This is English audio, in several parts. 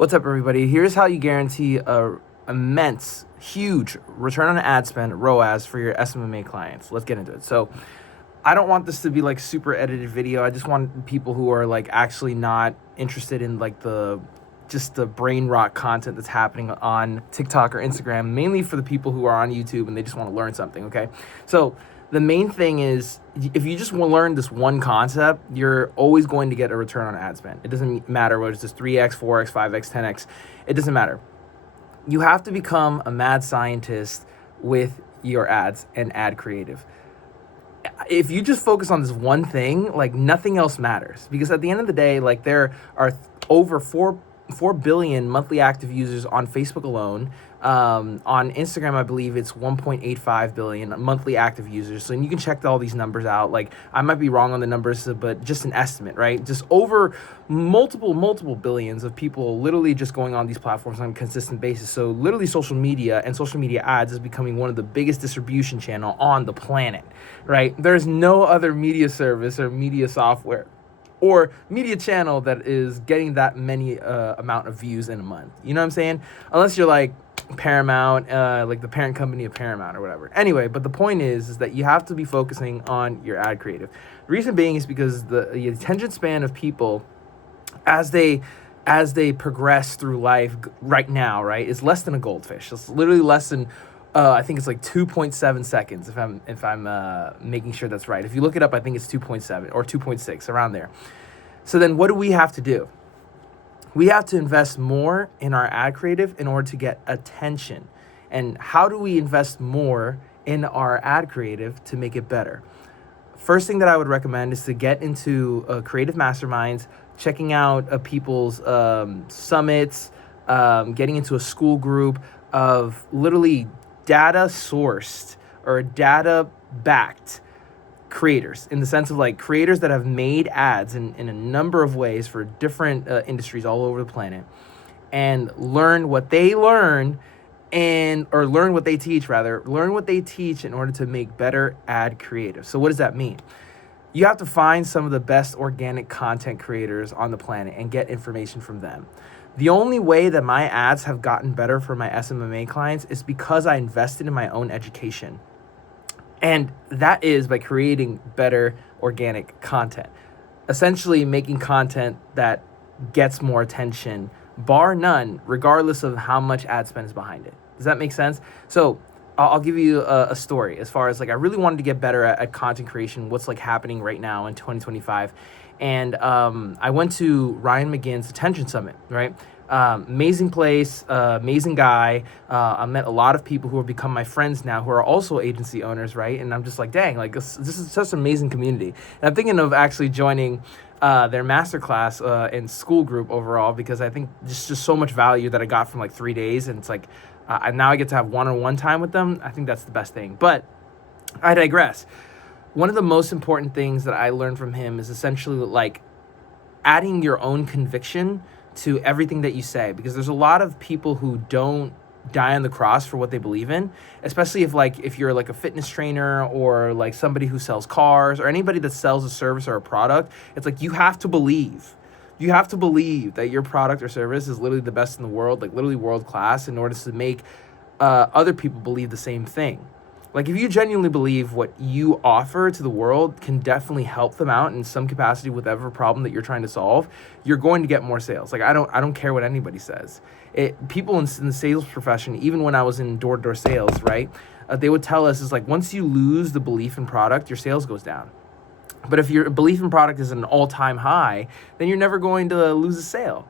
What's up, everybody? Here's how you guarantee a immense, huge return on ad spend, ROAS, for your SMMA clients. Let's get into it. So I don't want this to be like super edited video. I just want people who are like actually not interested in like just the brain rot content that's happening on TikTok or Instagram, mainly for the people who are on YouTube and they just want to learn something, okay? So the main thing is, if you just want to learn this one concept, you're always going to get a return on ad spend. It doesn't matter whether it's just 3x, 4x, 5x, 10x. It doesn't matter. You have to become a mad scientist with your ads and ad creative. If you just focus on this one thing, like nothing else matters. Because at the end of the day, like there are over 4 billion monthly active users on Facebook alone. On Instagram, I believe it's 1.85 billion monthly active users. So you can check all these numbers out. Like I might be wrong on the numbers, but just an estimate, right? Just over multiple billions of people literally just going on these platforms on a consistent basis. So literally social media and social media ads is becoming one of the biggest distribution channel on the planet, right? There's no other media service or media software or media channel that is getting that many amount of views in a month. You know what I'm saying? Unless you're like Paramount, like the parent company of Paramount or whatever. Anyway, but the point is that you have to be focusing on your ad creative. The reason being is because the attention span of people as they progress through life right now, right, is less than a goldfish. It's literally less than I think it's like 2.7 seconds if I'm making sure that's right. If you look it up, I think it's 2.7 or 2.6, around there. So then what do we have to do? We have to invest more in our ad creative in order to get attention. And how do we invest more in our ad creative to make it better? First thing that I would recommend is to get into creative masterminds, checking out people's summits, getting into a school group of literally data sourced or data backed creators, in the sense of like creators that have made ads in a number of ways for different industries all over the planet, and learn what they learn or learn what they teach in order to make better ad creative. So what does that mean? You have to find some of the best organic content creators on the planet and get information from them. The only way that my ads have gotten better for my SMMA clients is because I invested in my own education. And that is by creating better organic content. Essentially making content that gets more attention, bar none, regardless of how much ad spend is behind it. Does that make sense? So I'll give you a story as far as like I really wanted to get better at content creation, what's like happening right now in 2025. And I went to Ryan McGinn's Attention Summit, right? Amazing place, amazing guy. I met a lot of people who have become my friends now who are also agency owners, right? And I'm just like, dang, like this is such an amazing community. And I'm thinking of actually joining their masterclass and school group overall, because I think just so much value that I got from like 3 days. And it's like, now I get to have one-on-one time with them. I think that's the best thing. But I digress. One of the most important things that I learned from him is essentially like adding your own conviction to everything that you say, because there's a lot of people who don't die on the cross for what they believe in, especially if you're like a fitness trainer or like somebody who sells cars or anybody that sells a service or a product. It's like you have to believe that your product or service is literally the best in the world, like literally world class, in order to make other people believe the same thing. Like if you genuinely believe what you offer to the world can definitely help them out in some capacity with whatever problem that you're trying to solve, you're going to get more sales. Like I don't care what anybody says. People in the sales profession, even when I was in door-to-door sales, right? They would tell us is like once you lose the belief in product, your sales goes down. But if your belief in product is an all-time high, then you're never going to lose a sale.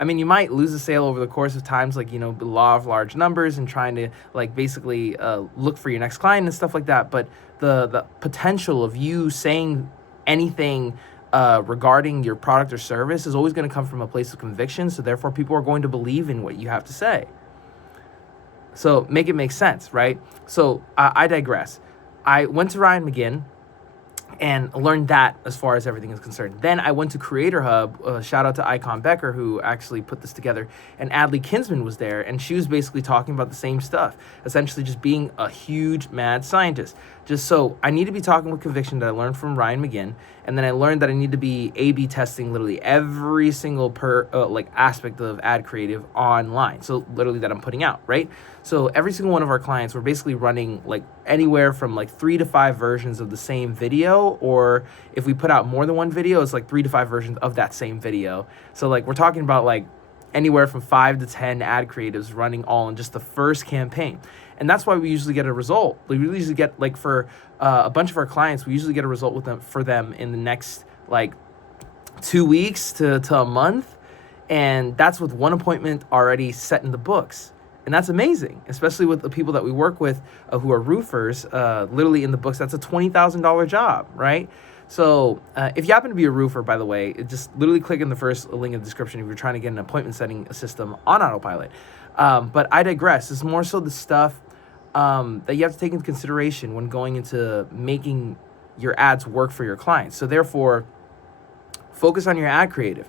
I mean, you might lose a sale over the course of times, like, you know, the law of large numbers and trying to like basically look for your next client and stuff like that. But the potential of you saying anything regarding your product or service is always going to come from a place of conviction. So therefore, people are going to believe in what you have to say. So make it make sense, right? So I digress. I went to Ryan McGinn. and learned that as far as everything is concerned. Then I went to Creator Hub. Shout out to Icon Becker, who actually put this together. And Adley Kinsman was there, and she was basically talking about the same stuff, essentially just being a huge mad scientist. Just so I need to be talking with conviction that I learned from Ryan McGinn, and then I learned that I need to be A/B testing literally every single aspect of ad creative online. So literally that I'm putting out, right? So every single one of our clients, we're basically running like anywhere from like 3 to 5 versions of the same video, or if we put out more than one video, it's like 3 to 5 versions of that same video. So like we're talking about like anywhere from 5 to 10 ad creatives running all in just the first campaign. And that's why we usually get a result. We usually get like for a bunch of our clients, we usually get a result for them in the next like 2 weeks to a month. And that's with one appointment already set in the books. And that's amazing, especially with the people that we work with who are roofers, literally in the books. That's a $20,000 job, right? So if you happen to be a roofer, by the way, just literally click in the first link in the description if you're trying to get an appointment setting system on autopilot. But I digress. It's more so the stuff that you have to take into consideration when going into making your ads work for your clients. So therefore, focus on your ad creative.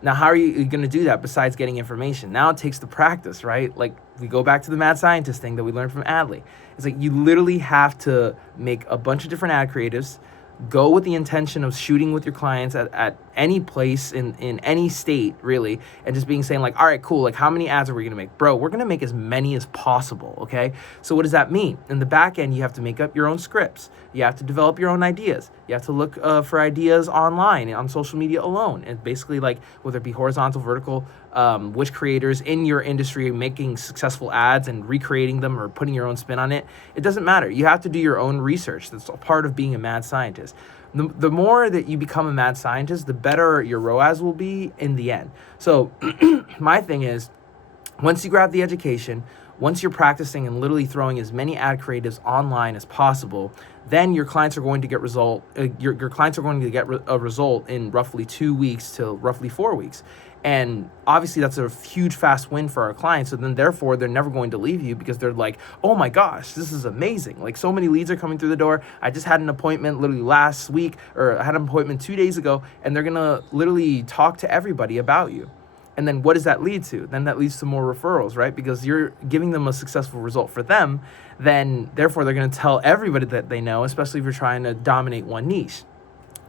Now, how are you going to do that besides getting information? Now it takes the practice, right? Like we go back to the mad scientist thing that we learned from Adley. It's like you literally have to make a bunch of different ad creatives, go with the intention of shooting with your clients at any place in any state, really, and just saying like, all right, cool, like how many ads are we gonna make? Bro, we're gonna make as many as possible, okay? So what does that mean? In the back end, you have to make up your own scripts. You have to develop your own ideas. You have to look for ideas online, on social media alone. And basically like, whether it be horizontal, vertical, which creators in your industry are making successful ads and recreating them or putting your own spin on it. It doesn't matter. You have to do your own research. That's a part of being a mad scientist. The more that you become a mad scientist, the better your ROAS will be in the end. So my thing is, once you grab the education, once you're practicing and literally throwing as many ad creatives online as possible, then your clients are going to get your clients are going to get a result in roughly 2 weeks to roughly 4 weeks. And obviously that's a huge fast win for our clients. So then therefore they're never going to leave you because they're like, oh my gosh, this is amazing. Like so many leads are coming through the door. I just had an appointment literally last week, or I had an appointment 2 days ago, and they're going to literally talk to everybody about you. And then what does that lead to? Then that leads to more referrals, right? Because you're giving them a successful result for them. Then therefore they're going to tell everybody that they know, especially if you're trying to dominate one niche,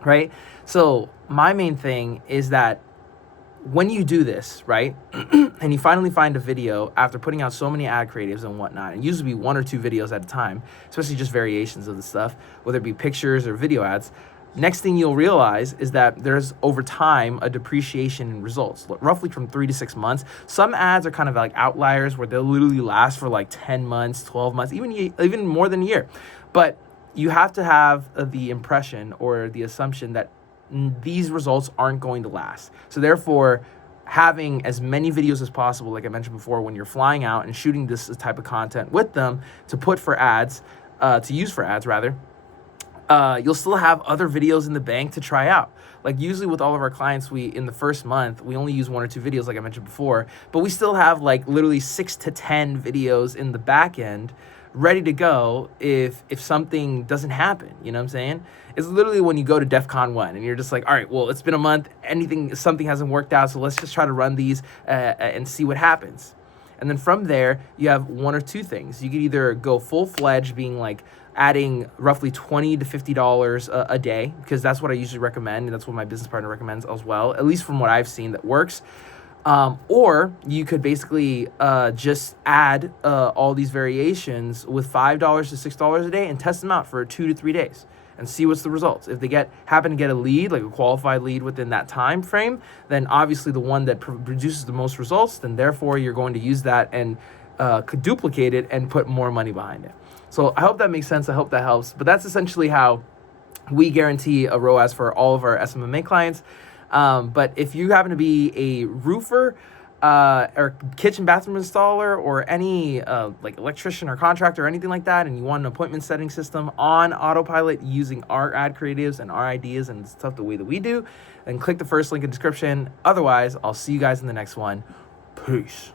right? So my main thing is that when you do this, right, and you finally find a video after putting out so many ad creatives and whatnot, and usually be 1 or 2 videos at a time, especially just variations of the stuff, whether it be pictures or video ads, next thing you'll realize is that there's over time a depreciation in results, roughly from 3 to 6 months. Some ads are kind of like outliers where they'll literally last for like 10 months, 12 months, even more than a year. But you have to have the impression or the assumption that these results aren't going to last. So therefore, having as many videos as possible, like I mentioned before, when you're flying out and shooting this type of content with them to put for ads, to use for ads rather, you'll still have other videos in the bank to try out. Like usually with all of our clients, in the first month, we only use 1 or 2 videos like I mentioned before, but we still have like literally 6 to 10 videos in the back end ready to go if something doesn't happen, you know what I'm saying? It's literally when you go to DEFCON 1 and you're just like, all right, well, it's been a month, something hasn't worked out, so let's just try to run these and see what happens. And then from there, you have 1 or 2 things. You could either go full-fledged, being like adding roughly $20 to $50 a day, because that's what I usually recommend, and that's what my business partner recommends as well, at least from what I've seen that works. Or you could basically just add all these variations with $5 to $6 a day and test them out for 2 to 3 days and see what's the results. If they happen to get a lead, like a qualified lead within that time frame, then obviously the one that produces the most results, then therefore you're going to use that and could duplicate it and put more money behind it. So I hope that makes sense. I hope that helps. But that's essentially how we guarantee a ROAS for all of our SMMA clients. But if you happen to be a roofer or kitchen bathroom installer or any like electrician or contractor or anything like that, and you want an appointment setting system on autopilot using our ad creatives and our ideas and stuff the way that we do, then click the first link in the description. Otherwise, I'll see you guys in the next one. Peace.